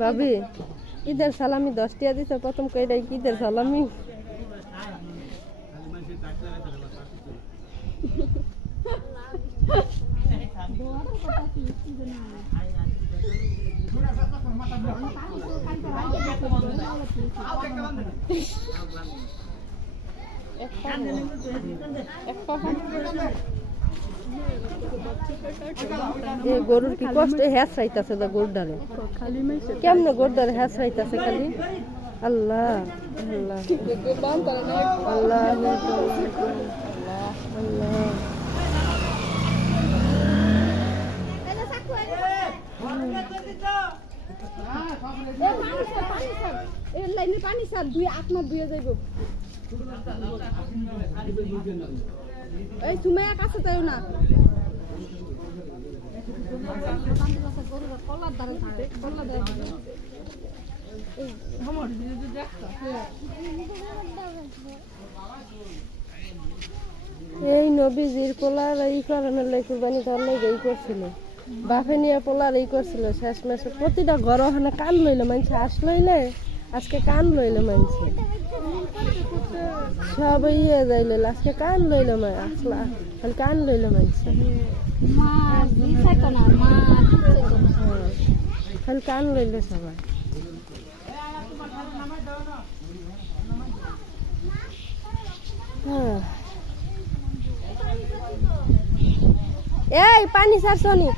ভাবি ঈদের সালামি 10 টাকা দিছো প্রথম কইরাই কি ঈদের সালামি গরুর কি কষ্ট হ্যাঁ চাইতেছে তো গরুদারে কেমনে গরুদারে হ্যাঁ চাইতেছে খালি আল্লাহ আল্লাহ আল্লাহ আল্লাহ পানি স্যার 2 8 2 যাইব এই তুমি কাছে যাও না এই নবীজির পোলার এই কারণে কুরবানি ধরলে এই করছিল বাপে নিয়ে পোলার এই করছিল শেষ মাসে প্রতিটা ঘর ওখানে কান লইলে মানুষ আসলইলে আজকে কান লইলে মানুষ সব ইয়ে যাইলে আজকে কান লইলে আসলা খালি কান লইলে মানুষ খালি কান লইলে সবাই এই পানি ছাড়ছনি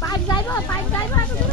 পাইপ যাইব